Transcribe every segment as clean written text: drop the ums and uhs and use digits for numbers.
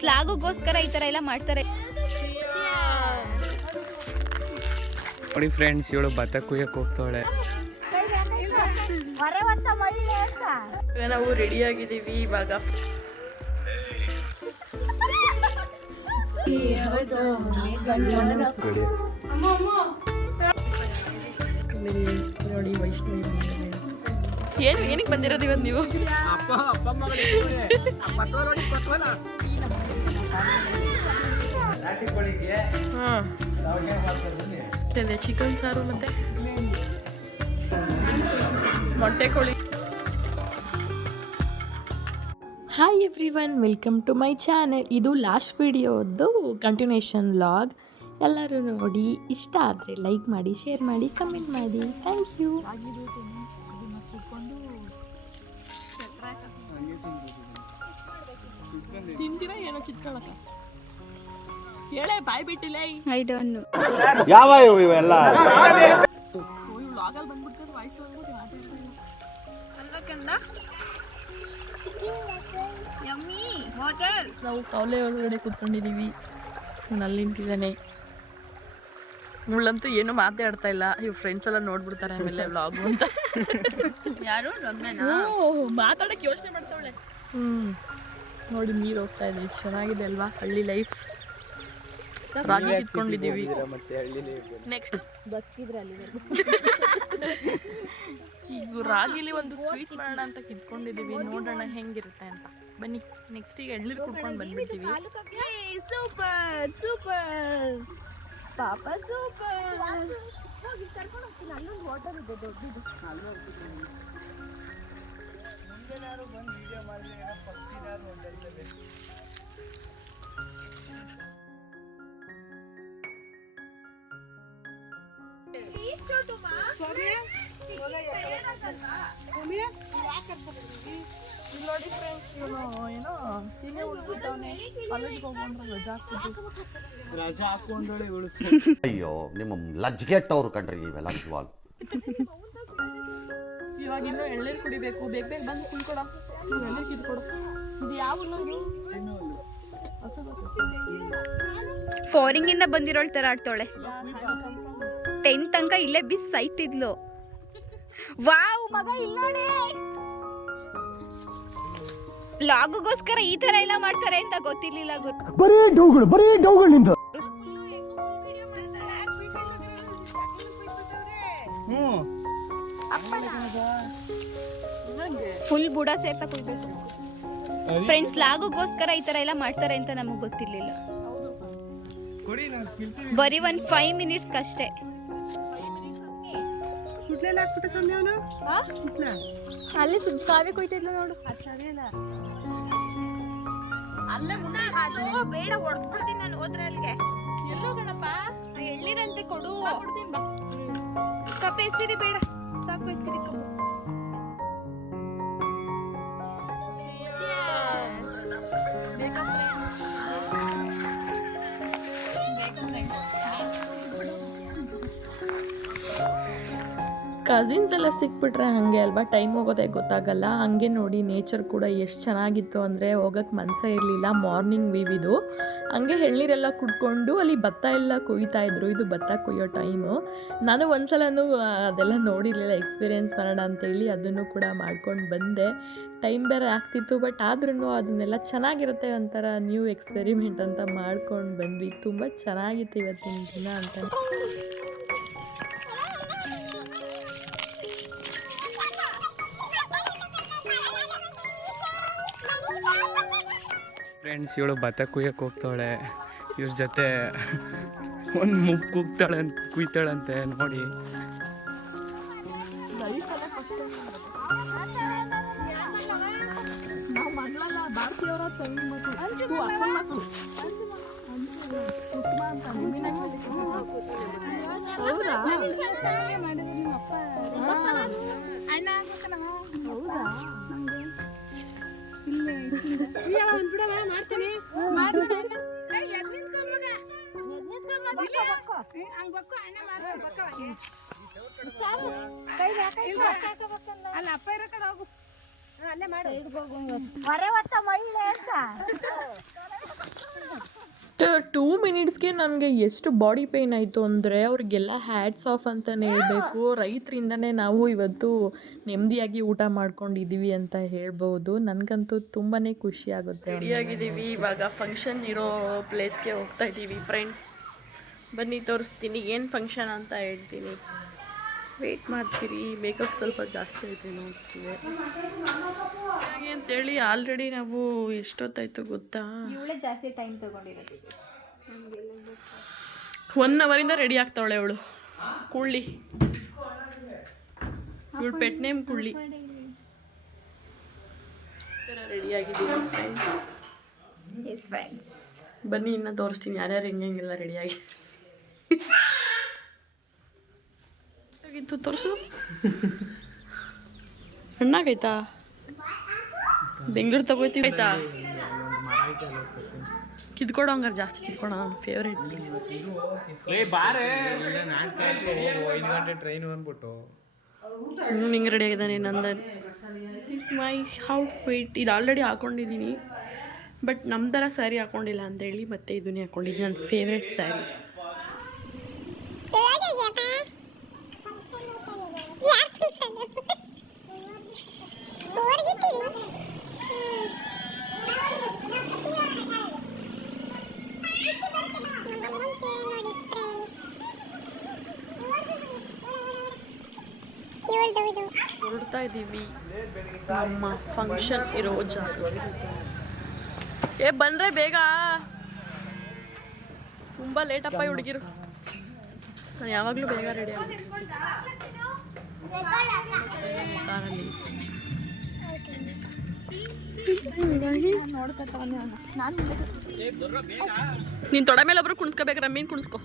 Friends ಲಾಗುಗೋಸ್ಕರ ಈ ತರ ಎಲ್ಲ ಮಾಡ್ತಾರೆ. ನೋಡಿ ಫ್ರೆಂಡ್ಸ್, ಇವಳು ಭತ್ತ ಕುಯ್ಯಕ್ಕೆ ಹೋಗ್ತಾಳೆ. ನಾವು ರೆಡಿ ಆಗಿದ್ದೀವಿ ಇವಾಗ. ನೋಡಿ ವೈಷ್ಣವಿ ಏನಕ್ಕೆ ಬಂದಿರೋದು ಇವತ್ತು ನೀವು? ಚಿಕನ್ ಸಾರು ಮತ್ತೆ ಮೊಟ್ಟೆ ಕೋಳಿ. Hi everyone, welcome to my channel. ಇದು ಲಾಸ್ಟ್ ವಿಡಿಯೋದು ಕಂಟಿನ್ಯೂಷನ್ ವ್ಲಾಗ್. ಎಲ್ಲರೂ ನೋಡಿ, ಇಷ್ಟ ಆದರೆ ಲೈಕ್ ಮಾಡಿ, ಶೇರ್ ಮಾಡಿ, ಕಮೆಂಟ್ ಮಾಡಿ. Thank you. ತಿಂತೀರಾ ಏನೋ ಕಿತ್ಕೊಳ್ಳಕ? ಹೇಳೇ ಬಾಯ್ ಬಿಟ್ಟಿಲ್ಲ. ಐ ಡೋಂಟ್ ನೋ ಯಾವ ಇವೆಲ್ಲ ವ್ಲಾಗಲ್ಲಿ ಬಂದ್ಬಿಡ್ತಾರೆ. ವಾಯ್ಸ್ ಅಲ್ವಾ ಕಂದ? Yummy water. ನಾವು ಕವಲೆ ಒಳಗಡೆ ಕೂತ್ಕೊಂಡಿದ್ದೀವಿ. ಅಲ್ಲಿ ನಿಂತಿದ್ದಾನೆ. ಇವಳಂತೂ ಏನು ಮಾತಾಡ್ತಾ ಇಲ್ಲ. ಇವ್ ಫ್ರೆಂಡ್ಸ್ ಎಲ್ಲ ನೋಡ್ಬಿಡ್ತಾರೆ ಆಮೇಲೆ ವ್ಲಾಗು ಅಂತ. ಯಾರು ಮಾತಾಡಕ್ಕೆ ಯೋಚನೆ ಮಾಡ್ತಾವಳೆ. ನೋಡಿ ನೀರು ಹೋಗ್ತಾ ಇದೆ, ಚೆನ್ನಾಗಿದೆ ಅಲ್ವಾ? ಹಳ್ಳಿ ಲೈಫ್. ರಾಗಿ ಕಿತ್ಕೊಂಡಿದ್ದೀವಿ. ನೆಕ್ಸ್ಟ್ ಈಗ ರಾಗಿಲಿ ಒಂದು ಸ್ವೀಟ್ ಮಾಡೋಣ ಅಂತ ಕಿತ್ಕೊಂಡಿದ್ದೀವಿ. ನೋಡೋಣ ಹೆಂಗಿರುತ್ತೆ ಅಂತ. ಬನ್ನಿ, ನೆಕ್ಸ್ಟ್ ಈಗ ಎಳ್ನೀರು ಕುಡ್ಕೊಂಡು ಬಂದ್ಬಿಡ್ತೀವಿ. ಸೂಪರ್ ಸೂಪರ್ ಪಾಪ ಸೂಪರ್. ಕರ್ಕೊಂಡು ಹೋಗ್ತೀನಿ. ಅಲ್ಲೊಂದು ಹೋಟೆಲ್ ಇದೆ ದೊಡ್ಡದು. ನೋಡಿ ಫ್ರೆಂಡ್ಸ್, ಇವನು ಏನೋ ಸೀನೆ ಉಳ್ಬಿಟ್ಟವನೆ. ಕಾಲೇಜ್ಗೆ ಹೋಗೋಣ ರಜಾ ಹಾಕೊಂಡೋಳೆ ಇವಳು. ಅಯ್ಯೋ, ನಿಮ್ಮ ಲಜ್ಗೆಟ್ಟವ್ರು ಕಣ್ರಿ ಇವೆಲ್ಲ ನಿಜವಾಗ. ಇವಾಗ ಇನ್ನೂ ಎಳ್ನೀರು ಕುಡಿಬೇಕು. ಬೇಗ ಬೇಗ ಬಂದು ಕುಳ್ಕೊಡ. ಎಳ್ನೀರು ಕಿತ್ಕೊಡು. ಇದು ಯಾವ ಫಾರಿಂಗ್ ಇಂದ ಬಂದಿರೋಳ್ ತರ ಆಡ್ತಾಳೆ. 10th ತನಕ ಇಲ್ಲೇ ಬಿಸ್ ಸೈತಿದ್ಲು. ವಾವ್ ಮಗ, ಇಲ್ಲಿ ನೋಡಿ. ಲಾಗುಗೋಸ್ಕರ ಈ ತರ ಎಲ್ಲ ಮಾಡ್ತಾರೆ ಅಂತ ಗೊತ್ತಿರ್ಲಿಲ್ಲ. ಬರೀ ಡೌಗಳು ನಿಂದು. ಫುಲ್ ಬುಡ ಸೇರ್ತಾ ಕೊಡ್ಬೇಕು. ಫ್ರೆಂಡ್ಸ್ ಲಾಗುಗೋಸ್ಕರ ಈ ತರ ಎಲ್ಲ ಮಾಡ್ತಾರೆ ಅಂತ ನಮಗ್ ಗೊತ್ತಿರ್ಲಿಲ್ಲ. ಬರೀ 5 ಮಿನಿಟ್ಸ್ ಅಷ್ಟೇ. ಅಲ್ಲಿ ಕಾವಿ ಕೊಯ್ತಿದ್ಲು ನೋಡು. ಅಲ್ಲೇ ಬೇಡ, ಹೊಡ್ಬಿಡ್ತೀನಿ ನಾನು ಹೋದ್ರೆ ಅಲ್ಲಿಗೆ. ಎಲ್ಲೋ ಗಣಪ ಎಳ್ಳಿರಂತೆ ಕೊಡು. ಕಪ್ಪೆ ಹೆಸರಿ ಬೇಡ, ಸಾಕು ಹೆಸರಿ ಕಪ್ಪು. ಕಸಿನ್ಸ್ ಎಲ್ಲ ಸಿಕ್ಬಿಟ್ರೆ ಹಾಗೆ ಅಲ್ವಾ, ಟೈಮ್ ಹೋಗೋದೇ ಗೊತ್ತಾಗಲ್ಲ. ಹಂಗೆ ನೋಡಿ ನೇಚರ್ ಕೂಡ ಎಷ್ಟು ಚೆನ್ನಾಗಿತ್ತು ಅಂದರೆ ಹೋಗೋಕ್ಕೆ ಮನಸ್ಸೇ ಇರಲಿಲ್ಲ. ಮಾರ್ನಿಂಗ್ ವೀವ್ ಇದು. ಹಂಗೆ ಎಳ್ನೀರೆಲ್ಲ ಕುಡ್ಕೊಂಡು ಅಲ್ಲಿ ಭತ್ತ ಎಲ್ಲ ಕೊಯ್ತಾಯಿದ್ರು. ಇದು ಭತ್ತ ಕೊಯ್ಯೋ ಟೈಮು. ನಾನು ಒಂದ್ಸಲನೂ ಅದೆಲ್ಲ ನೋಡಿರಲಿಲ್ಲ, ಎಕ್ಸ್ಪೀರಿಯೆನ್ಸ್ ಮಾಡೋಣ ಅಂತೇಳಿ ಅದನ್ನು ಕೂಡ ಮಾಡ್ಕೊಂಡು ಬಂದೆ. ಟೈಮ್ ಬೇರೆ ಆಗ್ತಿತ್ತು, ಬಟ್ ಆದ್ರೂ ಅದನ್ನೆಲ್ಲ ಚೆನ್ನಾಗಿರುತ್ತೆ, ಒಂಥರ ನ್ಯೂ ಎಕ್ಸ್ಪೆರಿಮೆಂಟ್ ಅಂತ ಮಾಡ್ಕೊಂಡು ಬಂದ್ವಿ. ತುಂಬ ಚೆನ್ನಾಗಿತ್ತು ಇವತ್ತಿನ ದಿನ ಅಂತ. ಫ್ರೆಂಡ್ಸ್, ಇವಳು ಭತ್ತ ಕುಯ್ಯಕ್ಕೆ ಹೋಗ್ತಾಳೆ. ಇವ್ರ ಜೊತೆ ಒಂದು ಮುಗ್ ಕುಯ್ತಾಳಂತೆ. ನೋಡಿ ಅಲ್ಲ ಅಪ್ಪ ಇರೋ ಕಡೆ ಹೋಗು. ಅಲ್ಲೇ ಮಾಡು. ಹೊರೆ ಹೊತ್ತ ಮಳ್ಳೆ ಅಂತ ಜಸ್ಟ್ 2 ಮಿನಿಟ್ಸ್ಗೆ ನನಗೆ ಎಷ್ಟು ಬಾಡಿ ಪೇಯ್ನ್ ಆಯಿತು ಅಂದರೆ ಅವ್ರಿಗೆಲ್ಲ ಹ್ಯಾಟ್ಸ್ ಆಫ್ ಅಂತಲೇ ಹೇಳಬೇಕು. ರೈತರಿಂದನೇ ನಾವು ಇವತ್ತು ನೆಮ್ಮದಿಯಾಗಿ ಊಟ ಮಾಡ್ಕೊಂಡಿದ್ದೀವಿ ಅಂತ ಹೇಳ್ಬೋದು. ನನಗಂತೂ ತುಂಬಾ ಖುಷಿ ಆಗುತ್ತೆ. ರೆಡಿಯಾಗಿದ್ದೀವಿ, ಇವಾಗ ಫಂಕ್ಷನ್ ಇರೋ ಪ್ಲೇಸ್ಗೆ ಹೋಗ್ತಾ ಇದ್ದೀವಿ ಫ್ರೆಂಡ್ಸ್. ಬನ್ನಿ ತೋರಿಸ್ತೀನಿ ಏನು ಫಂಕ್ಷನ್ ಅಂತ ಹೇಳ್ತೀನಿ. ವೆಯ್ಟ್ ಮಾಡ್ತೀರಿ, ಮೇಕಪ್ ಸ್ವಲ್ಪ ಜಾಸ್ತಿ ಐತೆ ನೋಡ್ಸ್ತಿದೆ ಹಾಗೆ ಅಂತೇಳಿ. ಆಲ್ರೆಡಿ ನಾವು ಎಷ್ಟೊತ್ತಾಯ್ತು ಗೊತ್ತಾ, ಇವಳೇ ಜಾಸ್ತಿ ಟೈಮ್ ತಗೊಂಡಿರೋದು. 1 ಅವರಿಂದ ರೆಡಿ ಆಗ್ತಾವಳೆ ಅವಳು. ಕುಳ್ಳಿ, ಇವಳು ಪೆಟ್ ನೇಮ್ ಕುಳ್ಳಿ. ರೆಡಿ ಆಗಿದ್ದೀವಿ ಫ್ರೆಂಡ್ಸ್. ಬನ್ನಿ ಇನ್ನು ತೋರಿಸ್ತೀನಿ ಯಾರ್ಯಾರು ಹೆಂಗೆಲ್ಲ ರೆಡಿ ಆಗಿದೆ. ಆಗಿತ್ತು ತೋರಿಸು. ಹಣ್ಣಾಗೈತಾ? ಬೆಂಗಳೂರು ತಗೋತೀವಿ ಆಯ್ತಾ? ಕಿದ್ಕೊಡೋ ಹಂಗಾರೆ ಜಾಸ್ತಿ ಕಿದ್ಕೊಡೋ. ನನ್ನ ಫೇವ್ರೇಟ್ ಪ್ಲೀಸ್. ಹಿಂಗೆ ರೆಡಿ ಆಗಿದ್ದಾನೆ Nandan. This is my outfit. ಇದು ಆಲ್ರೆಡಿ ಹಾಕ್ಕೊಂಡಿದ್ದೀನಿ, ಬಟ್ ನಮ್ಮ ಥರ ಸ್ಯಾರಿ ಹಾಕ್ಕೊಂಡಿಲ್ಲ ಅಂತೇಳಿ ಮತ್ತೆ ಇದನ್ನೇ ಹಾಕ್ಕೊಂಡಿದ್ದೀನಿ. ನನ್ನ ಫೇವ್ರೇಟ್ ಸ್ಯಾರಿ. ಹೊರಡ್ತಾ ಇದ್ದೀವಿ ನಮ್ಮ ಫಂಕ್ಷನ್ ಇರೋ ಜಾಗಕ್ಕೆ. ಬಂದ್ರೆ ಬೇಗ, ತುಂಬ ಲೇಟಪ್ಪ ಹುಡುಗಿರು. ನಾನು ಯಾವಾಗಲೂ ಬೇಗ ರೆಡಿ ಆಗುತ್ತೆ ಕಾರಲ್ಲಿ. ನೀನು ತೊಡೆ ಮೇಲೆ ಒಬ್ರು ಕುಣಿಸ್ಕೋಬೇಕು. ರಮ್ಮೀನ್ ಕುಣಿಸ್ಕೊ.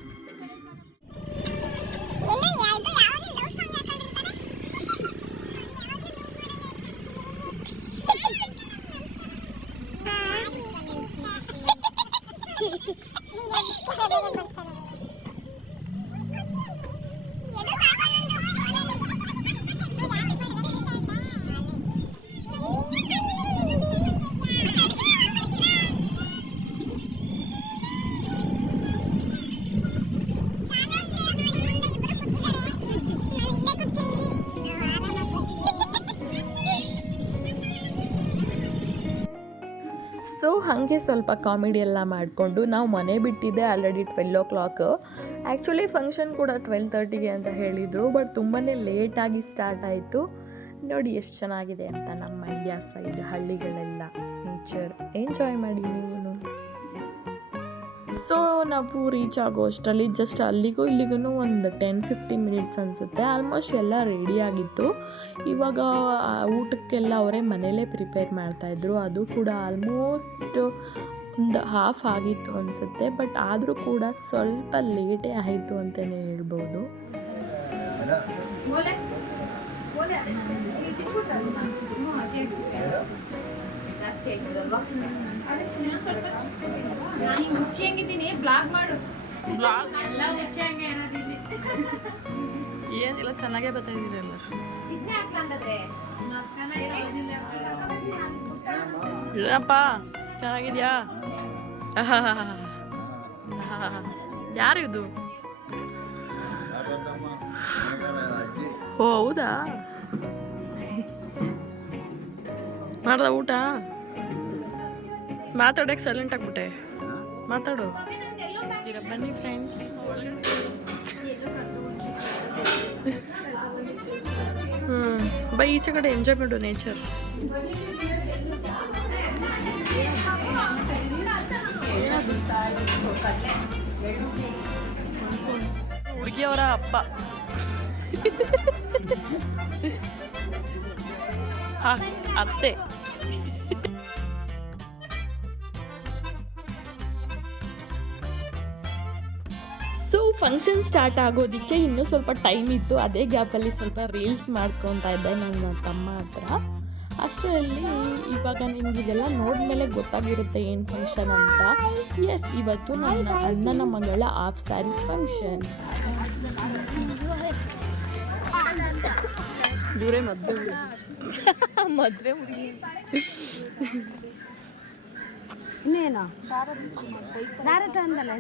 ಸೊ ಹಾಗೆ ಸ್ವಲ್ಪ ಕಾಮಿಡಿ ಎಲ್ಲ ಮಾಡಿಕೊಂಡು ನಾವು ಮನೆ ಬಿಟ್ಟಿದ್ದೆ ಆಲ್ರೆಡಿ 12 o'clock. ಆ್ಯಕ್ಚುಲಿ ಫಂಕ್ಷನ್ ಕೂಡ 12:30ಗೆ ಅಂತ ಹೇಳಿದರು, ಬಟ್ ತುಂಬಾ ಲೇಟಾಗಿ ಸ್ಟಾರ್ಟ್ ಆಯಿತು. ನೋಡಿ ಎಷ್ಟು ಚೆನ್ನಾಗಿದೆ ಅಂತ ನಮ್ಮ ಇಂಡಿಯಾ ಸೈಡ್ ಹಳ್ಳಿಗಳೆಲ್ಲ. ನೇಚರ್ ಎಂಜಾಯ್ ಮಾಡಿ ನೀವು. ಸೊ ನಾವು ರೀಚ್ ಆಗೋ ಅಷ್ಟರಲ್ಲಿ ಜಸ್ಟ್ ಅಲ್ಲಿಗೂ ಇಲ್ಲಿಗೂ ಒಂದು 10-15 ಮಿನಿಟ್ಸ್ ಅನಿಸುತ್ತೆ. ಆಲ್ಮೋಸ್ಟ್ ಎಲ್ಲ ರೆಡಿಯಾಗಿತ್ತು. ಇವಾಗ ಊಟಕ್ಕೆಲ್ಲ ಅವರೇ ಮನೇಲೇ ಪ್ರಿಪೇರ್ ಮಾಡ್ತಾಯಿದ್ರು. ಅದು ಕೂಡ ಆಲ್ಮೋಸ್ಟ್ ಒಂದು ಹಾಫ್ ಆಗಿತ್ತು ಅನಿಸುತ್ತೆ, ಬಟ್ ಆದರೂ ಕೂಡ ಸ್ವಲ್ಪ ಲೇಟೇ ಆಯಿತು ಅಂತಲೇ ಹೇಳ್ಬೋದು. ಏನಿಲ್ಲ, ಚೆನ್ನಾಗೇ ಬರ್ತಾಯಿದ್ದೀರಲ್ಲ. ಏನಪ್ಪ ಚೆನ್ನಾಗಿದ್ಯಾ? ಯಾರು ಇದು? ಓ ಹೌದಾ, ಮಾಡ್ದ ಊಟ? ಮಾತಾಡೋಕ್ಕೆ ಸೈಲೆಂಟ್ ಆಗ್ಬಿಟ್ಟೆ. ಮಾತಾಡು. ಬನ್ನಿ ಫ್ರೆಂಡ್ಸ್. ಬೈ ಈಚೆ ಕಡೆ ಎಂಜಾಯ್ ಮಾಡು ನೇಚರ್. ಹುಡುಗಿಯವರ ಅಪ್ಪ. ಅತ್ತೆ. ಸೊ ಫಂಕ್ಷನ್ ಸ್ಟಾರ್ಟ್ ಆಗೋದಕ್ಕೆ ಇನ್ನೂ ಸ್ವಲ್ಪ ಟೈಮ್ ಇತ್ತು. ಅದೇ ಗ್ಯಾಪಲ್ಲಿ ಸ್ವಲ್ಪ ರೀಲ್ಸ್ ಮಾಡಿಸ್ಕೊತಾ ಇದ್ದೆ ನನ್ನ ತಮ್ಮ ಹತ್ರ. ಅಷ್ಟರಲ್ಲಿ ಇವಾಗ ನಿಮ್ಗೆ ಇದೆಲ್ಲ ನೋಡಿದ್ಮೇಲೆ ಗೊತ್ತಾಗಿರುತ್ತೆ ಏನು ಫಂಕ್ಷನ್ ಅಂತ. ಎಸ್, ಇವತ್ತು ನನ್ನ ಅಣ್ಣನ ಮಗಳ ಹಾಫ್ ಸ್ಯಾರಿ ಫಂಕ್ಷನ್. ಇವರೇ ಮದುವೆ ಇನ್ನೇನು ಡೈರೆಕ್ಟ್ ಅಂದಲ್ಲ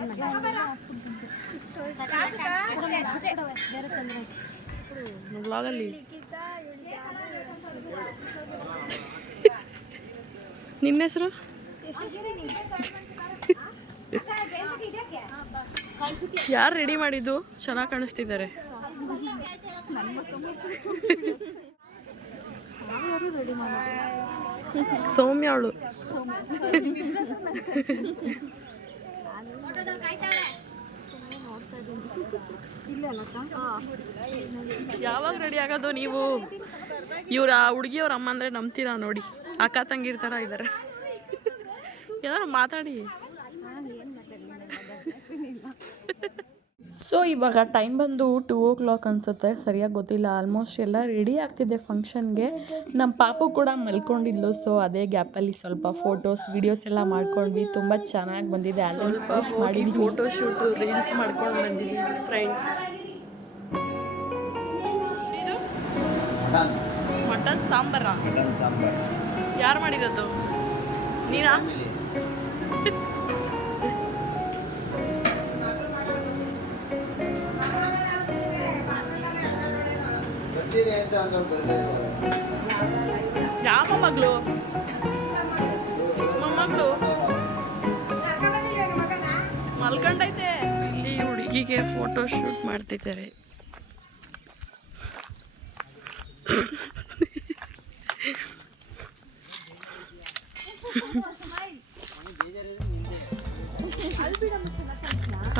ವ್ಲಾಗಲ್ಲಿ ನಿನ್ನ ಹೆಸರು ಯಾರು ರೆಡಿ ಮಾಡಿದ್ದು? ಚೆನ್ನಾಗಿ ಕಾಣಿಸ್ತಿದ್ದಾರೆ. ಸೌಮ್ಯ ಅವಳು. ಯಾವಾಗ ರೆಡಿ ಆಗೋದು ನೀವು? ಇವ್ರ ಹುಡುಗಿಯವ್ರ ಅಮ್ಮ ಅಂದರೆ ನಂಬ್ತೀರಾ ನೋಡಿ, ಅಕ್ಕ ತಂಗಿರ ಥರ ಇದ್ದಾರೆ. ಏನಾದ್ರು ಮಾತಾಡಿ. ಸೊ ಇವಾಗ ಟೈಮ್ ಬಂದು 2 o'clock ಅನಿಸುತ್ತೆ, ಸರಿಯಾಗಿ ಗೊತ್ತಿಲ್ಲ. ಆಲ್ಮೋಸ್ಟ್ ಎಲ್ಲ ರೆಡಿ ಆಗ್ತಿದೆ ಫಂಕ್ಷನ್ಗೆ. ನಮ್ಮ ಪಾಪು ಕೂಡ ಮಲ್ಕೊಂಡಿದ್ಲು. ಸೊ ಅದೇ ಗ್ಯಾಪಲ್ಲಿ ಸ್ವಲ್ಪ ಫೋಟೋಸ್ ವಿಡಿಯೋಸ್ ಎಲ್ಲ ಮಾಡ್ಕೊಂಡ್ವಿ. ತುಂಬ ಚೆನ್ನಾಗಿ ಬಂದಿದೆ. ಅಲ್ಲಿ ಪೋಸ್ಟ್ ಮಾಡಿ ಫೋಟೋ ಶೂಟು ರೀಲ್ಸ್ ಮಾಡ್ಕೊಂಡು ಬಂದಿದ್ದೀವಿ ಫ್ರೆಂಡ್ಸ್. ಇದು ಮಟನ್ ಸಾಂಬಾರ? ಯಾರು ಮಾಡಿರೋದು? ನೀನಾ? ಯಾವ ಮಗಳು? ಮೊಮ್ಮಗಳು ಮಲ್ಕೊಂಡೈತೆ. ಇಲ್ಲಿ ಹುಡುಗಿಗೆ ಫೋಟೋ ಶೂಟ್ ಮಾಡ್ತಿದ್ದಾರೆ.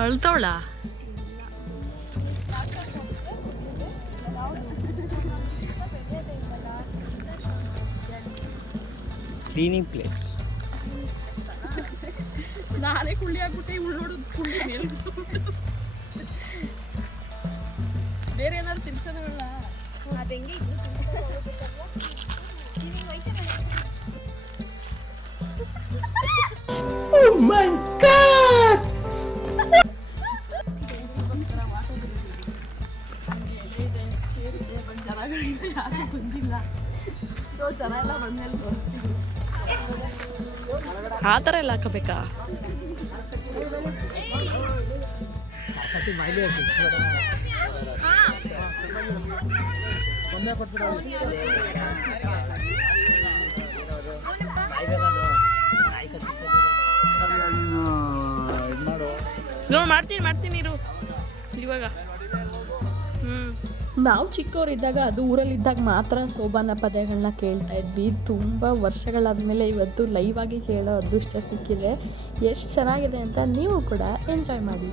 ಅಳ್ತವಳ? Cleaning place. ನಾನೇ ಕುಳ್ಳಿ ಆಗ್ಬಿಟ್ಟೆ. ಇವಳು ನೋಡು ಕುಳ್ಳಿ ಮೇಲೆ ಬೇರೆ ಏನಾದ್ರು ತಿನ್ಸೋಣ. ಅದೆಂಗೆ ಜನ ಎಲ್ಲ ಬಂದ್ಮೇಲೆ ಆ ಥರ ಎಲ್ಲ ಹಾಕಬೇಕಾ? ಮಾಡ್ತೀನಿ ಇರು ಇವಾಗ. ನಾವು ಚಿಕ್ಕವರಿದ್ದಾಗ, ಅದು ಊರಲ್ಲಿದ್ದಾಗ ಮಾತ್ರ ಸೋಬಾನ ಪದ್ಯಗಳನ್ನ ಕೇಳ್ತಾ ಇದ್ವಿ. ತುಂಬ ವರ್ಷಗಳಾದಮೇಲೆ ಇವತ್ತು ಲೈವ್ ಆಗಿ ಕೇಳೋ ಅದೃಷ್ಟ ಸಿಕ್ಕಿದೆ. ಎಷ್ಟು ಚೆನ್ನಾಗಿದೆ ಅಂತ ನೀವು ಕೂಡ ಎಂಜಾಯ್ ಮಾಡಿ.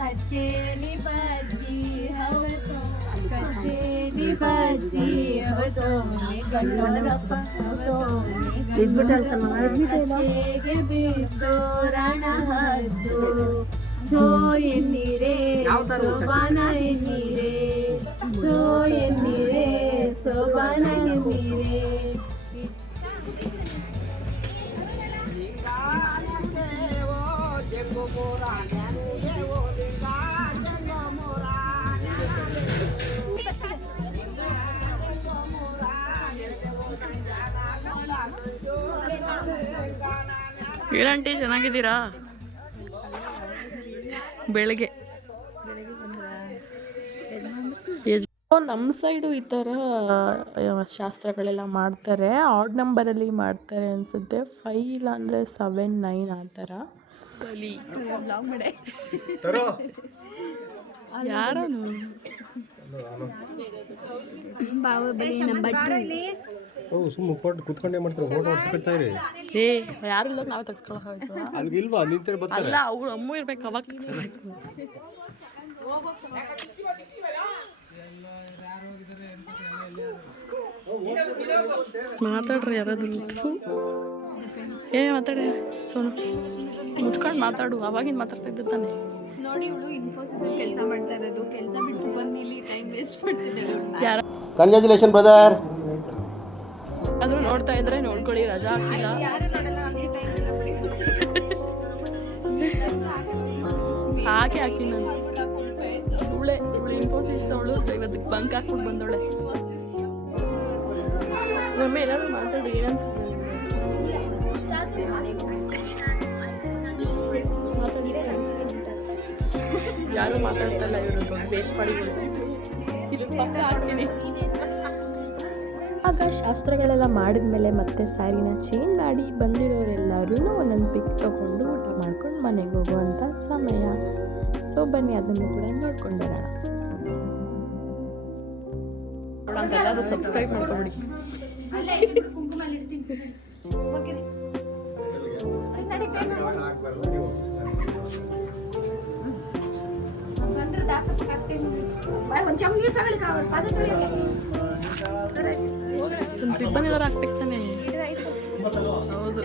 कचेरी बजी हवतो कचेरी बजी हवतो गणरप्प हवतो कचेगे बिದ್ದೋರಣ ಹದ್ದು ಸೋ ಎನ್ನಿರೆ ಸೋಬಾನ ಎನ್ನಿರೆ ಸೋ ಎನ್ನಿರೆ ಸೋಬಾನ ಎನ್ನಿರೆ ಏನಂಟಿ ಚೆನ್ನಾಗಿದ್ದೀರಾ? ಬೆಳಗ್ಗೆ ನಮ್ಮ ಸೈಡು ಈ ಥರ ಶಾಸ್ತ್ರಗಳೆಲ್ಲ ಮಾಡ್ತಾರೆ. ಆಡ್ ನಂಬರಲ್ಲಿ ಮಾಡ್ತಾರೆ ಅನಿಸುತ್ತೆ. 5 ಇಲ್ಲ ಅಂದರೆ 7, 9 ಆ ಥರ. ಯಾರು ಸುಮ್ಮನೆ ಫೋಟೋ ಕುತ್ಕೊಂಡೇ ಮಾಡ್ತಾರೆ. ಫೋಟೋ ಹೊಡ್ಸ್ಕೊಳ್ತಾ ಇರಿ. ಯಾರು ಇಲ್ಲ, ನಾವು ತೆಗ್ಸ್ಕೊಳಕ್ ಅಲ್ಲಿಲ್ವಾ ನಿಂತ ಅಲ್ಲ, ಅವ್ರು ಅಮ್ಮ ಇರ್ಬೇಕು. ಅವಾಗ ಮಾತಾಡ್ರಿ ಯಾರಾದ್ರು. ಮಾತಾಡಿ ಸೋನು, ಮುಚ್ಕೊಂಡು ಮಾತಾಡು. ಅವಾಗಿನ ಮಾತಾಡ್ತಿದ್ದೆ ತಾನೆ. ನೋಡಿ ಇವಳು ಇನ್ಫೋಸಿಸ್ ಕೆಲಸ ಮಾಡ್ತಾ ಇರೋದು, ಕೆಲಸ ಬಿಟ್ಟು ಬಂದು ಇಲ್ಲಿ ಟೈಮ್ ವೇಸ್ಟ್ ಮಾಡ್ತಿದ್ದಾಳೆ. ಯಾರ ಕಂಗ್ರ್ಯಾಚುಲೇಷನ್ ಬ್ರದರ್. ಆದ್ರೂ ನೋಡ್ತಾ ಇದ್ರೆ ನೋಡ್ಕೊಳ್ಳಿ, ರಜಾ ಆಗ್ತಿಲ್ಲ. ಯಾರು ನೋಡಲ್ಲ, ನಮಗೆ ಟೈಮ್ ಇಲ್ಲ ಬಿಡಿ. ಹಾಕಿ ನಾನು ಇವಳು ಇನ್ಫೋಸಿಸ್ ಅವಳು ಇವತ್ತಿಗೆ ಬಂಕ್ ಹಾಕ್ಬಿಟ್ಟು ಬಂದವಳೆ. ಒಮ್ಮೆ ಏನಾದ್ರು ಮಾತಾಡಿ, ಏನು ಅನ್ಸ್ತದೆ? ಯಾರು ಮಾತಾಡ್ತಲ್ಲ, ಇವರು ದೊಡ್ಡ ವೇಸ್ಟ್ ಮಾಡಿ ಇದು ಪಕ್ಕ ಹಾಕ್ತೀನಿ. ಆಗ ಶಾಸ್ತ್ರಗಳೆಲ್ಲ ಮಾಡಿದ್ಮೇಲೆ ಮತ್ತೆ ಸ್ಯಾರಿನ ಚೇಂಜ್ ಮಾಡಿ ಬಂದಿರೋರೆಲ್ಲರೂ ಒಂದೊಂದು ಪಿಕ್ ತೊಗೊಂಡು ಊಟ ಮಾಡ್ಕೊಂಡು ಮನೆಗೆ ಹೋಗುವಂಥ ಸಮಯ. ಸೊ ಬನ್ನಿ, ಅದನ್ನು ಕೂಡ ನೋಡ್ಕೊಂಡು ಬರೋಣ. ಎಲ್ಲರೂ ಸಬ್ಸ್ಕ್ರೈಬ್ ಮಾಡ್ಕೊಬಿಡಿ. ಒಂದು ರಿಬ್ಬನ್ ಎಲ್ಲರೂ ಹಾಕ್ಬೇಕು ತಾನೆ? ಹೌದು.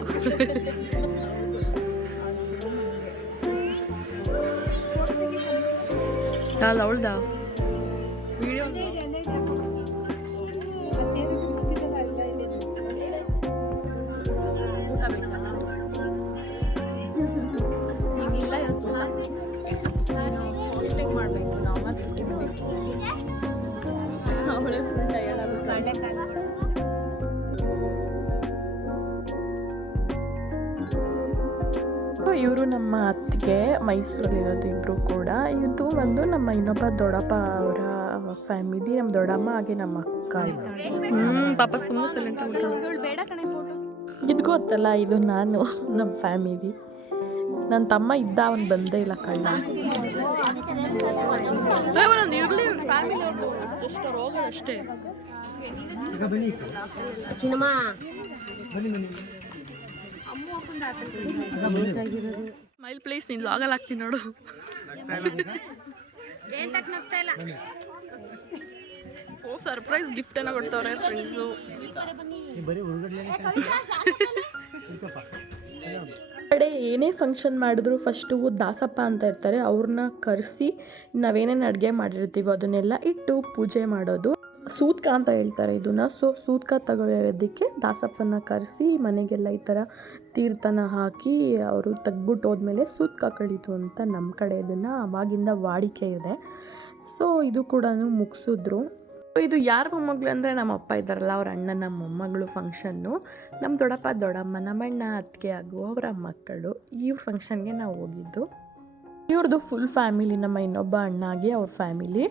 ಯಾವ್ದು ಅವಳ್ದ ವಿಡಿಯೋ? ಮಾಡಬೇಕು ನಾವು ಮತ್ತೆ ತಿನ್ಬೇಕು. ಅವಳೇ ಫುಲ್ ಟಯರ್ಡ್ ಆಗ್ಬಿಟ್ಟು ಇವರು ನಮ್ಮ ಅತ್ತಿಗೆ, ಮೈಸೂರಲ್ಲಿರೋದು ಇಬ್ಬರು ಕೂಡ. ಇದು ಒಂದು ನಮ್ಮ ಇನ್ನೊಬ್ಬ ದೊಡ್ಡಪ್ಪ ಅವರ ಫ್ಯಾಮಿಲಿ, ನಮ್ಮ ದೊಡ್ಡಮ್ಮ ಹಾಗೆ ನಮ್ಮ ಅಕ್ಕ. ಪಾಪ ಸುಮ್ಮನೆ ಸೈಲೆಂಟ್ ಆಗ್ಬಿಟ್ಟು. ಬೇಡ ಕಣೆ ಫೋಟೋ. ಇದು ಗೊತ್ತಲ್ಲ, ಇದು ನಾನು, ನಮ್ಮ ಫ್ಯಾಮಿಲಿ. ನನ್ನ ತಮ್ಮ ಇದ್ದ, ಅವನು ಬಂದೇ ಇಲ್ಲ ಕಳ್ಳ. ಇರಲಿ ಫ್ಯಾಮಿಲಿ ಅವ್ರದ್ದು, ಜಸ್ಟ್ ಅವ್ರು ಹೋಗೋದು ಅಷ್ಟೇ. ಸ್ಮೈಲ್ ಪ್ಲೀಸ್, ನೀನು ಲಾಗಲ್ಲಿ ಹಾಕ್ತೀನಿ ನೋಡು. ಓ, ಸರ್ಪ್ರೈಸ್ ಗಿಫ್ಟ್ ಏನೋ ಕೊಡ್ತವ್ರೆ ಫ್ರೆಂಡ್ಸು. ಕಡೆ ಏನೇ ಫಂಕ್ಷನ್ ಮಾಡಿದ್ರು ಫಸ್ಟು ದಾಸಪ್ಪ ಅಂತ ಇರ್ತಾರೆ, ಅವ್ರನ್ನ ಕರೆಸಿ ನಾವೇನೇನು ಅಡುಗೆ ಮಾಡಿರ್ತೀವೋ ಅದನ್ನೆಲ್ಲ ಇಟ್ಟು ಪೂಜೆ ಮಾಡೋದು. ಸೂತ್ಕ ಅಂತ ಹೇಳ್ತಾರೆ ಇದನ್ನು. ಸೊ ಸೂತ್ಕ ತಗೊಳ್ಳೋದಕ್ಕೆ ದಾಸಪ್ಪನ ಕರೆಸಿ ಮನೆಗೆಲ್ಲ ಈ ಥರ ತೀರ್ಥನ ಹಾಕಿ ಅವರು ತೆಗ್ಬಿಟ್ಟು ಹೋದ್ಮೇಲೆ ಸೂತ್ಕ ಕಳೀತು ಅಂತ ನಮ್ಮ ಕಡೆ ಇದನ್ನು ಅವಾಗಿಂದ ವಾಡಿಕೆ ಇದೆ. ಸೊ ಇದು ಕೂಡ ಮುಗಿಸಿದ್ರು. ಇದು ಯಾರ ಮೊಮ್ಮಗಳು ಅಂದರೆ ನಮ್ಮ ಅಪ್ಪ ಇದ್ದಾರಲ್ಲ, ಅವ್ರ ಅಣ್ಣನ ಮೊಮ್ಮಗಳು ಫಂಕ್ಷನ್ನು. ನಮ್ಮ ದೊಡ್ಡಪ್ಪ ದೊಡ್ಡಮ್ಮ, ನಮ್ಮಣ್ಣ ಅತ್ತಿಗೆ ಹಾಗೂ ಅವರ ಮಕ್ಕಳು. ಈ ಫಂಕ್ಷನ್ಗೆ ನಾವು ಹೋಗಿದ್ದು. ಇವ್ರದ್ದು ಫುಲ್ ಫ್ಯಾಮಿಲಿ, ನಮ್ಮ ಇನ್ನೊಬ್ಬ ಅಣ್ಣಾಗಿ ಅವ್ರ ಫ್ಯಾಮಿಲಿ.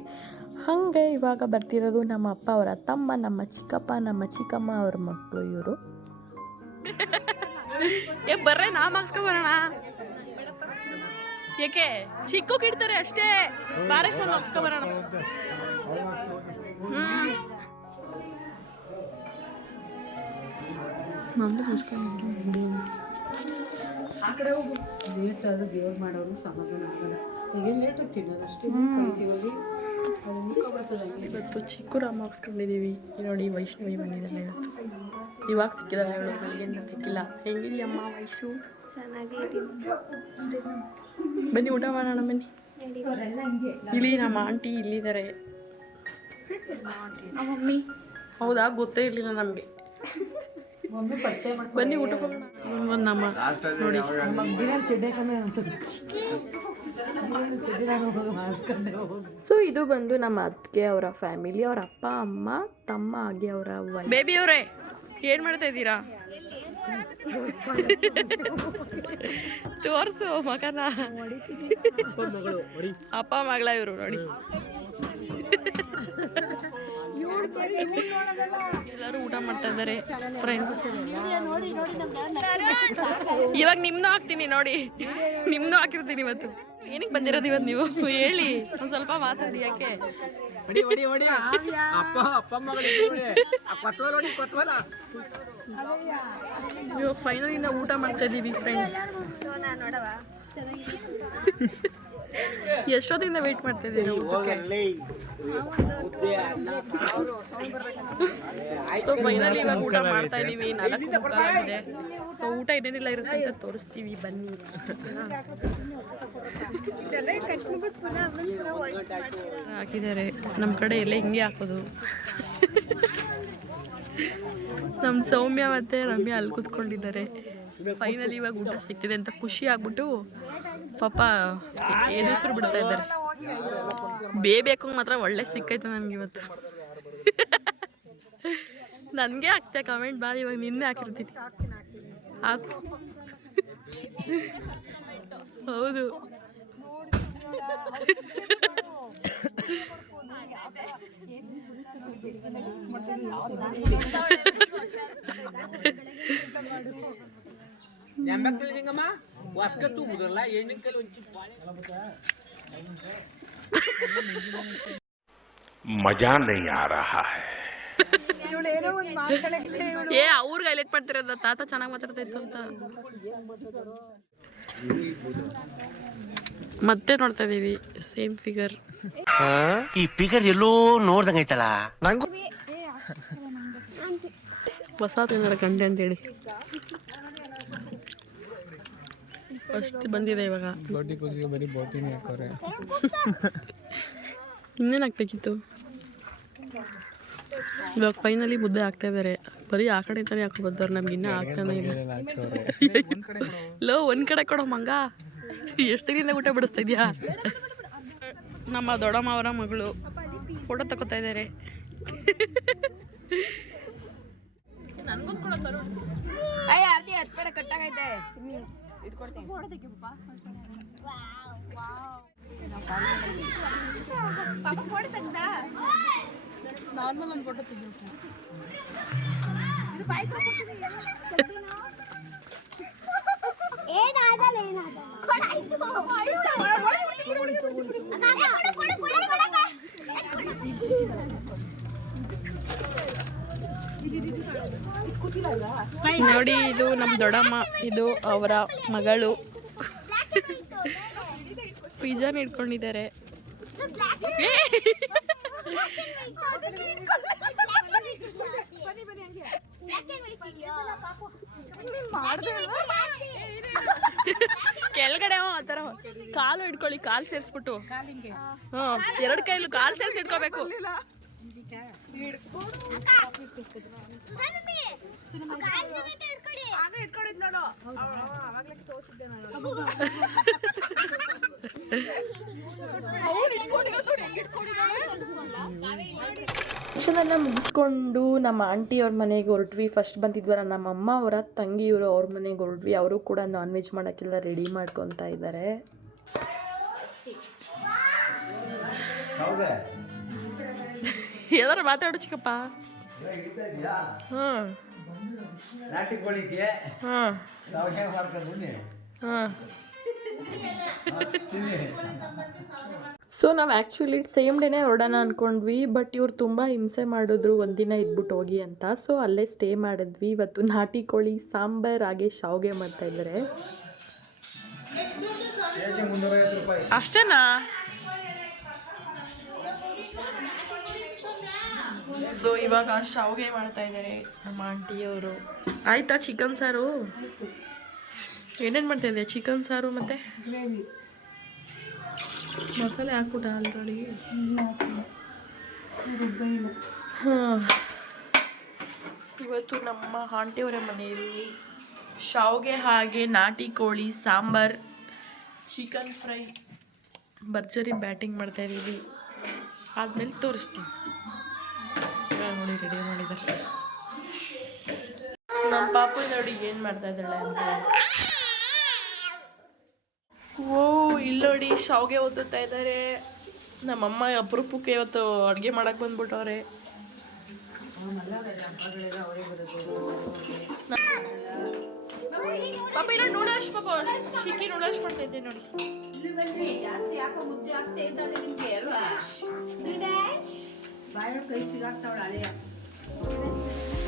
ಹಾಗೆ ಇವಾಗ ಬರ್ತಿರೋದು ನಮ್ಮ ಅಪ್ಪ ಅವರ ತಮ್ಮ, ನಮ್ಮ ಚಿಕ್ಕಪ್ಪ, ನಮ್ಮ ಚಿಕ್ಕಮ್ಮ ಅವ್ರ ಮಕ್ಕಳು ಇವರು. ಬರ್ರೆ ನಾ ಮಾರ್ಕ್ಸ್ಕೊಬರೋಣ. ಏಕೆ ಚಿಕ್ಕಕ್ಕೆ ಇಡ್ತಾರೆ ಅಷ್ಟೇ, ಬಾರಕ್ಕೆ ಸಲ ಮಾರ್ಕ್ಸ್ಕೊಬರೋಣ. ಲೇಟ್ ಆದ್ರೆ ದೇವ್ರು ಮಾಡೋರು ಸಮಾಧಾನ ಆಗಲ್ಲ. ಈಗ ಲೇಟಾಗಿ ತಿನ್ನೋದು ಅಷ್ಟೇ. ಕರಿತೀವಿ ಇವತ್ತು ಚಿಕ್ಕ ರಾಮ ಹಾಕ್ಸ್ಕೊಂಡಿದ್ದೀವಿ. ನೋಡಿ ವೈಷ್ಣವಿ ಬಂದಿದ್ದಾಳೆ ಇವತ್ತು. ಇವಾಗ ಸಿಕ್ಕಿದಾಳೆ ಅವಳು, ಬೆಳಗ್ಗೆಯಿಂದ ಸಿಕ್ಕಿಲ್ಲ. ಹೆಂಗಿದೆಯಮ್ಮ ವೈಶು? ಚೆನ್ನಾಗಿ ಬನ್ನಿ ಊಟ ಮಾಡೋಣ, ಬನ್ನಿ. ಇಲ್ಲಿ ನಮ್ಮ ಆಂಟಿ ಇಲ್ಲಿದ್ದಾರೆ. ಮಮ್ಮಿ ಹೌದಾ, ಗೊತ್ತೇ ಇರಲಿಲ್ಲ ನಮಗೆ. ಬನ್ನಿ ಊಟ ಮಾಡೋಣ. ಒಂದು ನಮ್ಮ ನೋಡಿ ಸೊ ಇದು ಬಂದು ನಮ್ಮ ಅತ್ತಿಗೆ ಅವರ ಫ್ಯಾಮಿಲಿ, ಅವರ ಅಪ್ಪ ಅಮ್ಮ ತಮ್ಮ ಹಾಗೆ ಅವರ ಬೇಬಿ ಅವರೇ. ಏನು ಮಾಡ್ತಾ ಇದ್ದೀರಾ? ತೋರ್ಸು ಮಗನ. ಅಪ್ಪ ಮಗಳ ಇವರು ನೋಡಿ. ಎಲ್ಲರೂ ಊಟ ಮಾಡ್ತಾ ಇದ್ದಾರೆ ಫ್ರೆಂಡ್ಸ್. ಇವಾಗ ನಿಮ್ನು ಹಾಕ್ತೀನಿ ನೋಡಿ, ನಿಮ್ನು ಹಾಕಿರ್ತೀನಿ ಇವತ್ತು. ಏನಕ್ಕೆ ಬಂದಿರೋದು ಇವತ್ತು ನೀವು ಹೇಳಿ, ಒಂದು ಸ್ವಲ್ಪ ಮಾತಾಡಿ. ಯಾಕೆ ಇವಾಗ ಫೈನಲಿ ನಾವು ಊಟ ಮಾಡ್ತಾ ಇದ್ದೀವಿ ಫ್ರೆಂಡ್ಸ್. ಎಷ್ಟೊತ್ತಿಂದ ವೆಯ್ಟ್ ಮಾಡ್ತಾ ಇದ್ದೀನಿ ಊಟಕ್ಕೆ. ಸೊ ಫೈನಲಿ ಇವಾಗ ಊಟ ಮಾಡ್ತಾ ಇದೀವಿ. 4:30 ಆಗಿದೆ. ಸೊ ಊಟ ಏನೇನಿಲ್ಲ ಇರುತ್ತೆ ಅಂತ ತೋರಿಸ್ತೀವಿ, ಬನ್ನಿ. ಹಾಕಿದ್ದಾರೆ ನಮ್ಮ ಕಡೆ ಎಲ್ಲ ಹಿಂಗೆ ಹಾಕೋದು. ನಮ್ಮ ಸೌಮ್ಯ ಮತ್ತು ರಮ್ಯಾ ಅಲ್ಲಿ ಕೂತ್ಕೊಂಡಿದ್ದಾರೆ. ಫೈನಲಿ ಇವಾಗ ಊಟ ಸಿಗ್ತಿದೆ ಅಂತ ಖುಷಿ ಆಗ್ಬಿಟ್ಟು ಪಾಪ ಹೆಸರು ಬಿಡ್ತಾ ಇದ್ದಾರೆ. ಬೇಬಿ ಹಾಕೋಂಗೆ ಮಾತ್ರ ಒಳ್ಳೆ ಸಿಕ್ಕೈತೆ ನನಗೆ ಇವತ್ತು. ನನಗೆ ಹಾಕ್ತೆ ಕಮೆಂಟ್ ಬಾರಿ, ಇವಾಗ ನಿನ್ನೆ ಹಾಕಿರ್ತೀನಿ. ಹಾಕು. ಹೌದು. मजा नहीं आ रहा है. ಏ ಅವ್ರಿಗೆ ಹೈಲೈಟ್ ಮಾಡ್ತಿರೋದ ತಾತ ಚೆನ್ನಾಗಿ ಮಾತಾಡ್ತಾ ಇತ್ತು ಅಂತ. ಮತ್ತೆ ನೋಡ್ತಾ ಇದೀವಿ ಸೇಮ್ ಫಿಗರ್. ಈ ಫಿಗರ್ ಎಲ್ಲೋ ನೋಡ್ದಂಗೈತಲ್ಲ. ನಂಗೂ ಹೊಸ ತಿನ್ನೋರ ಕಂಡೆ ಅಂತೇಳಿ ಫಸ್ಟ್ ಬಂದಿದೆ ಇವಾಗ. ಗೋಟಿ ಕೂಸಿಗೆ ಬರೀ ಬೋಟಿನೇ ಹಾಕೋರೆ. ಇನ್ನೇನು ಹಾಕ್ಬೇಕಿತ್ತು. ಇವಾಗ ಫೈನಲಿ ಮುದ್ದೆ ಹಾಕ್ತಾ ಇದ್ದಾರೆ. ಬರೀ ಆ ಕಡೆ ತಾನೇ ಹಾಕಿ ಬಂದವ್ರು, ನಮ್ಗೆ ಇನ್ನೂ ಆಗ್ತಾನೆ ಇಲ್ಲ. ಲೋ ಒಂದು ಕಡೆ ಕೊಡೋ ಮಂಗ, ಎಷ್ಟು ದಿನದಿಂದ ಊಟ ಬಿಡಿಸ್ತಾ ಇದೆಯಾ. ನಮ್ಮ ದೊಡ್ಡಮ್ಮ ಅವರ ಮಗಳು ಫೋಟೋ ತಗೋತಾ ಇದ್ದಾರೆ. ನಾರ್ಮಲ್ ಒಂದು ಫೋಟೋ ತೆಗಿಬೇಕು. ನೋಡಿ, ಇದು ನಮ್ಮ ದೊಡ್ಡಮ್ಮ, ಇದು ಅವರ ಮಗಳು. ಪಿಜ್ಜಾನ ಇಟ್ಕೊಂಡಿದ್ದಾರೆ. ಕೆಳಗಡೆ ಆ ಥರ ಕಾಲು ಇಟ್ಕೊಳ್ಳಿ, ಕಾಲು ಸೇರಿಸ್ಬಿಟ್ಟು. ಹಾಂ, 2 ಕೈಲು ಕಾಲು ಸೇರಿಸಿ ಇಟ್ಕೋಬೇಕು. ಫಂಕ್ಷನೆಲ್ಲ ಮುಗಿಸ್ಕೊಂಡು ನಮ್ಮ ಆಂಟಿಯವ್ರ ಮನೆಗೆ ಹೊರಟ್ವಿ. ಫಸ್ಟ್ ಬಂದಿದ್ವಲ್ಲ ನಮ್ಮ ಅಮ್ಮ ಅವರ ತಂಗಿಯವರು, ಅವ್ರ ಮನೆಗೆ ಹೊರಟ್ವಿ. ಅವರು ಕೂಡ ನಾನ್ ವೆಜ್ ಮಾಡೋಕ್ಕೆಲ್ಲ ರೆಡಿ ಮಾಡ್ಕೊತಾ ಇದ್ದಾರೆ. ಏನಾರು ಮಾತಾಡು ಚಿಕ್ಕಪ್ಪ. ಹಾಂ ಹಾಂ. ಸೊ ನಾವು ಆ್ಯಕ್ಚುಲಿ ಸೇಮ್ ಡೇನೇ ಹೊರಡೋಣ ಅಂದ್ಕೊಂಡ್ವಿ, ಬಟ್ ಇವ್ರು ತುಂಬ ಹಿಂಸೆ ಮಾಡಿದ್ರು ಒಂದಿನ ಇದ್ಬಿಟ್ಟು ಹೋಗಿ ಅಂತ. ಸೊ ಅಲ್ಲೇ ಸ್ಟೇ ಮಾಡಿದ್ವಿ. ಇವತ್ತು ನಾಟಿ ಕೋಳಿ ಸಾಂಬಾರ್ ಹಾಗೆ ಶಾವಿಗೆ ಮಾಡ್ತಾ ಇದ್ದಾರೆ. ಅಷ್ಟೇನಾ? ಸೊ ಇವಾಗ ಶಾವಿಗೆ ಮಾಡ್ತಾ ಇದ್ದಾರೆ ನಮ್ಮ ಆಂಟಿಯವರು. ಆಯ್ತಾ ಚಿಕನ್ ಸಾರು? ಏನೇನು ಮಾಡ್ತಾ ಇದ್ದೆ? ಚಿಕನ್ ಸಾರು ಮತ್ತು ಮಸಾಲೆ ಹಾಕ್ಬಿಟ್ಟ ಆಲ್ರೆಡಿ. ಹಾಂ, ಇವತ್ತು ನಮ್ಮ ಆಂಟಿಯವರ ಮನೆಯಲ್ಲಿ ಶಾವಿಗೆ ಹಾಗೆ ನಾಟಿ ಕೋಳಿ ಸಾಂಬಾರ್, ಚಿಕನ್ ಫ್ರೈ, ಭರ್ಜರಿ ಬ್ಯಾಟಿಂಗ್ ಮಾಡ್ತಾಯಿದ್ದೀವಿ. ಆದಮೇಲೆ ತೋರಿಸ್ತೀನಿ. ನೋಡಿ ರೆಡಿ ಮಾಡಿದ್ದಾರೆ ನಮ್ಮ ಪಾಪು. ನೋಡಿ ಏನು ಮಾಡ್ತಾ ಇದ್ದಾಳೆ ಅಂತ. ಓ, ಇಲ್ಲಿ ನೋಡಿ ಶಾವಿಗೆ ಓದುತ್ತಾ ಇದ್ದಾರೆ. ನಮ್ಮಮ್ಮ ಅಪರೂಪಕ್ಕೆ ಇವತ್ತು ಅಡುಗೆ ಮಾಡಕ್ಕೆ ಬಂದ್ಬಿಟ್ಟವ್ರೆ. ಪಾಪ ಇಲ್ಲ ನೂಡಲ್ಸ್, ಪಾಪ ಚಿಕ್ಕಿ ನೂಡಲ್ಸ್ ಮಾಡ್ತಾ ಇದ್ದೆ ನೋಡಿ.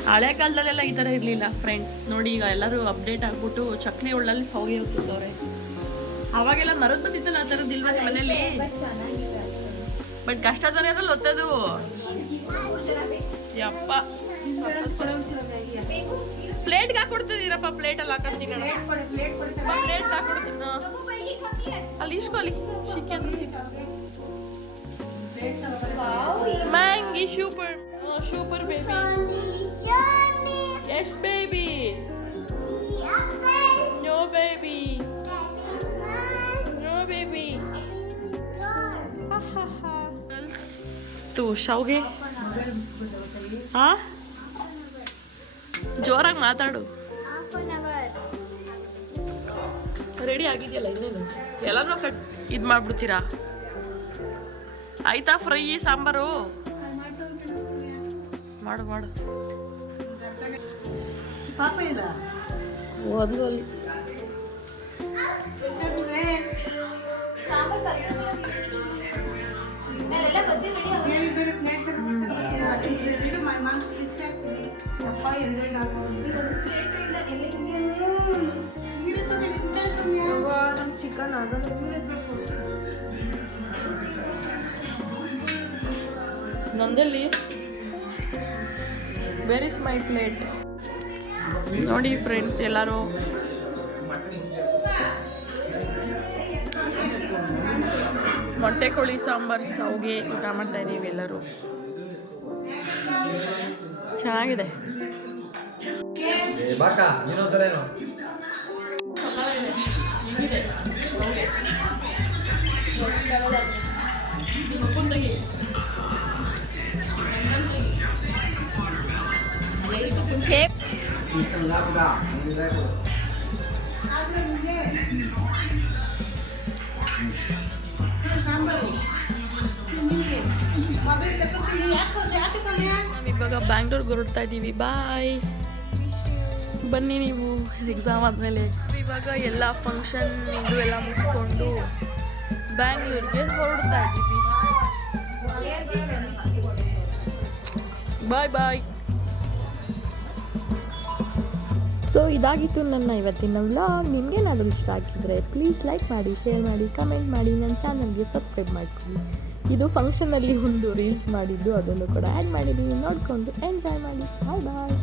ಹಳೆ ಕಾಲದಲ್ಲೆಲ್ಲ ಈ ಥರ ಇರಲಿಲ್ಲ ಫ್ರೆಂಡ್ಸ್. ನೋಡಿ ಈಗ ಎಲ್ಲರೂ ಅಪ್ಡೇಟ್ ಆಗಿಬಿಟ್ಟು ಚಕ್ಲಿ ಒಳ್ಳಲ್ಲಿ ಶಾವಿಗೆ ಹೋಗ್ತಿದ್ದವ್ರೆ. ಅವಾಗೆಲ್ಲ ಮರದ ಬಂದಿತ್ತಲ್ಲ ಆ ಥರದ್ದು ಇಲ್ವಾ ನಿಮ್ಮ ಮನೇಲಿ? ಬಟ್ ಕಷ್ಟ ತಾನೇ ಅದ್ರಲ್ಲಿ ಒತ್ತದು. ಯಪ್ಪ ಪ್ಲೇಟ್ಗೆ ಹಾಕೊಡ್ತಿದ್ದೀರಪ್ಪ, ಪ್ಲೇಟಲ್ಲಿ ಹಾಕೊಡ್ತೀನಿ ನಾನು. ಪ್ಲೇಟ್ಗೆ ಹಾಕೊಡ್ತೀನಿ. ಅಲ್ಲಿ ಇಸ್ಕೊ, ಅಲ್ಲಿ ಶಿಕ್ಕಿ ಅಂತ ಮ್ಯಾಂಗಿ super super baby. Yes baby. No baby. No baby. ತು ಶಾವ್ಗೆ. ಹಾ ಜೋರಾಗಿ ಮಾತಾಡು. ರೆಡಿ ಆಗಿದೆಯಲ್ಲ ಇನ್ನೇನು? ಎಲ್ಲನೂ ಇದು ಮಾಡ್ಬಿಡ್ತೀರಾ? ಆಯ್ತಾ ಫ್ರೈ ಸಾಂಬಾರು? ಮಾಡು ಮಾಡು. ಪಾಪ ಇಲ್ಲ ಅದು ಅಲ್ಲಿ ಬೇರೆ ಪ್ಲೇಟ್ ಚಿಕನ್ ನಂದಲ್ಲಿ ವೇರ್ ಇಸ್ ಮೈ ಪ್ಲೇಟ್? ನೋಡಿ ಫ್ರೆಂಡ್ಸ್, ಎಲ್ಲರೂ ಮೊಟ್ಟೆ ಕೋಳಿ ಸಾಂಬಾರು ಶಾವ್ಗೆ ಊಟ ಮಾಡ್ತಾ ಇದ್ದೀವಿ ಎಲ್ಲರೂ. ಚೆನ್ನಾಗಿದೆ. ಇವಾಗ ಬ್ಯಾಂಗ್ಳೂರ್ಗೆ ಹೊರಡ್ತಾ ಇದ್ದೀವಿ. ಬಾಯ್, ಬನ್ನಿ ನೀವು ಎಕ್ಸಾಮ್ ಆದಮೇಲೆ. ಇವಾಗ ಎಲ್ಲ ಫಂಕ್ಷನ್ ಇದು ಎಲ್ಲ ಮುಗಿಸ್ಕೊಂಡು ಬ್ಯಾಂಗ್ಳೂರ್ಗೆ ಹೊರಡ್ತಾ ಇದ್ದೀವಿ. ಬಾಯ್ ಬಾಯ್. ಸೊ ಇದಾಗಿತ್ತು ನನ್ನ ಇವತ್ತಿನ ವ್ಲಾಗ್. ನಿಮಗೇನಾದರೂ ಇಷ್ಟ ಆಗಿದ್ದರೆ ಪ್ಲೀಸ್ ಲೈಕ್ ಮಾಡಿ, ಶೇರ್ ಮಾಡಿ, ಕಮೆಂಟ್ ಮಾಡಿ, ನನ್ನ ಚಾನಲ್ಗೆ ಸಬ್ಸ್ಕ್ರೈಬ್ ಮಾಡ್ಕೊಳ್ಳಿ. ಇದು ಫಂಕ್ಷನಲ್ಲಿ ಒಂದು ರೀಲ್ಸ್ ಮಾಡಿದ್ದು, ಅದನ್ನು ಕೂಡ ಆ್ಯಡ್ ಮಾಡಿದ್ದೀನಿ. ನೋಡಿಕೊಂಡು ಎಂಜಾಯ್ ಮಾಡಿ. ಬಾಯ್ ಬಾಯ್.